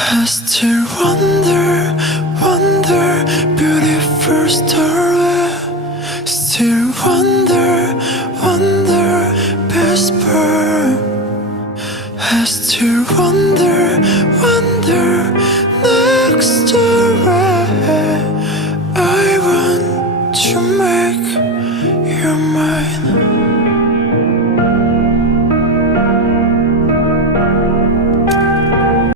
I still wonder, wonder, beautiful story. Still wonder, wonder, best part. I still wonder,